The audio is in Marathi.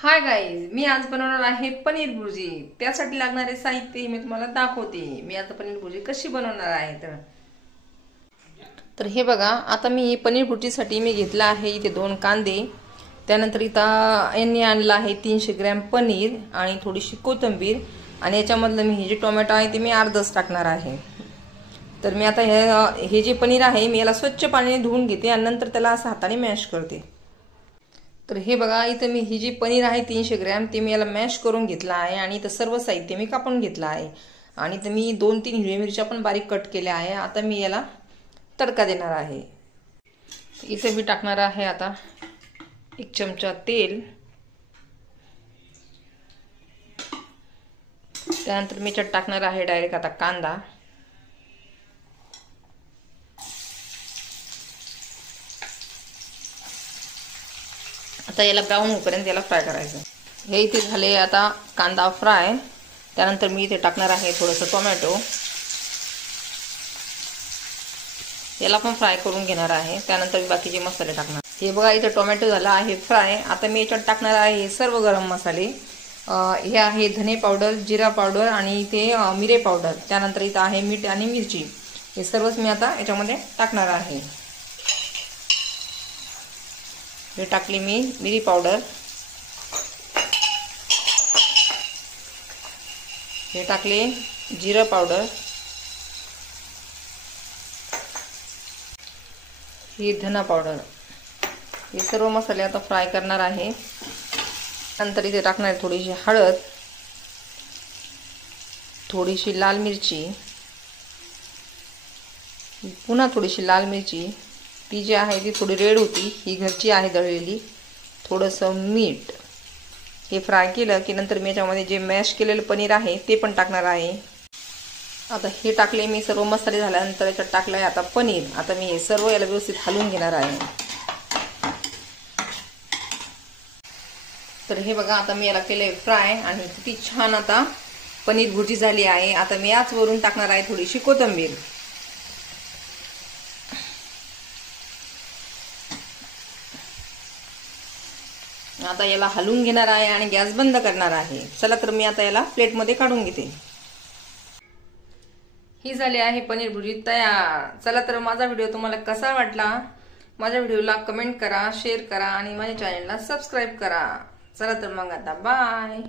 हाय गाईज, मी आज बनवणार आहे पनीर भुर्जी। त्यासाठी लागणारे साहित्य मी तुम्हाला दाखवते। मी आता पनीर भुर्जी कशी बनवणार आहे तर हे बघा। आता मी पनीर भुर्जीसाठी मी घेतला आहे इथे 2 कांदे, त्यानंतर इथं यांनी आणला आहे 300 ग्रॅम पनीर आणि थोडीशी कोथिंबीर, आणि याच्यामधलं मी हे जे टोमॅटो आहे ते मी अर्धच टाकणार आहे। तर मी आता हे जे पनीर आहे मी याला स्वच्छ पाण्याने धुवून घेते आणि नंतर त्याला असं हाताने मॅश करते। तर हे बघा, इथं मी ही जी पनीर आहे 300 ग्रॅम ते मी याला मॅश करून घेतला आहे आणि इथं सर्व साहित्य मी कापून घेतलं आहे। आणि इथं मी 2-3 हिरव्या मिरच्या पण बारीक कट केल्या आहे। आता मी याला तडका देणार आहे। इथे मी टाकणार आहे आता 1 चमचा तेल, त्यानंतर मी याच्यात टाकणार आहे डायरेक्ट आता कांदा, आता याला ब्राऊन होईपर्यंत याला फ्राय करायचं। हे इथे झाले आता कांदा फ्राय। त्यानंतर मी इथे टाकणार आहे थोडंसं टोमॅटो, याला पण फ्राय करून घेणार आहे। त्यानंतर मी बाकीचे मसाले टाकणार। हे बघा, इथे टोमॅटो झाला आहे फ्राय। आता मी याच्यात टाकणार आहे सर्व गरम मसाले। हे आहे धने पावडर, जिरा पावडर आणि ते मिरे पावडर, त्यानंतर इथं आहे मीठ आणि मिरची। हे सर्वच मी आता याच्यामध्ये टाकणार आहे। हे टाकली मी मिरी पावडर, हे टाकले जिरा पावडर, ही धना पावडर। हे सर्व मसाले आता फ्राय करणार आहे। नंतर इथे टाकणार आहे थोडीशी हळद, थोडीशी लाल मिरची, पुन्हा थोडीशी लाल मिरची, ती जी आहे ती थोडी रेड होती, ही घरची आहे दळलेली, थोडंसं मीठ। हे फ्राय केलं की नंतर मी याच्यामध्ये जे मॅश केलेलं पनीर आहे ते पण टाकणार आहे। आता हे टाकले मी सर्व मसाले झाल्यानंतर याच्यात टाकलं आहे आता पनीर। आता मी हे सर्व याला व्यवस्थित हलवून घेणार आहे। तर हे बघा, आता मी याला केले फ्राय आणि किती छान आता पनीर भुर्जी झाली आहे। आता मी याच वरून टाकणार आहे थोडीशी कोथिंबीर। आता याला हलवून घेणार आहे आणि गॅस बंद करणार आहे। चला तर मी आता याला प्लेटमध्ये काढून घेते। ही झाली आहे पनीर भुर्जी तयार। चला तर माझा व्हिडिओ तुम्हाला कसा वाटला, माझ्या व्हिडिओला कमेंट करा, शेअर करा आणि माझ्या चॅनलला सबस्क्राईब करा। चला तर मग आता बाय।